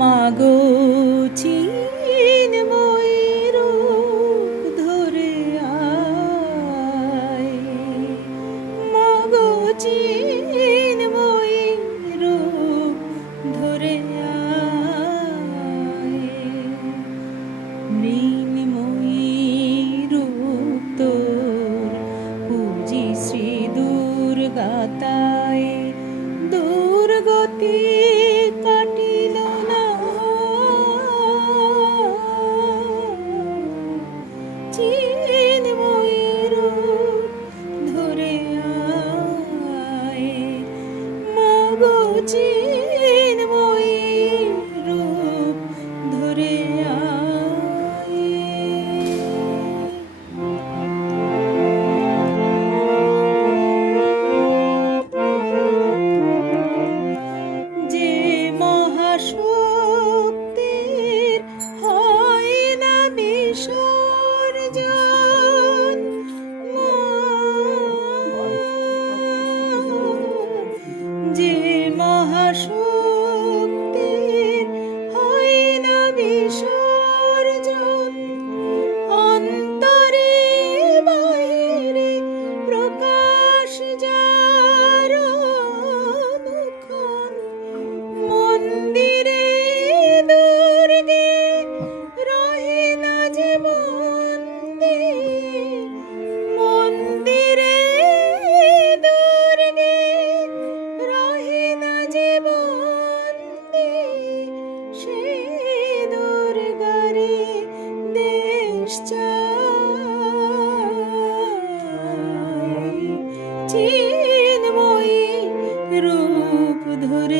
মাগো চিন্ময়ী চিন্ময়ী রূপ ধরে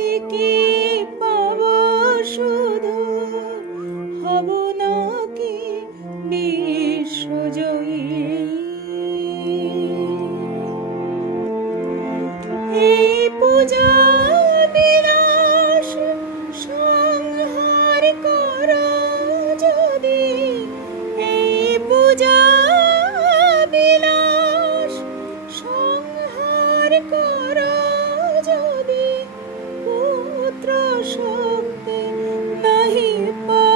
দিকে শক্তি নাহি পা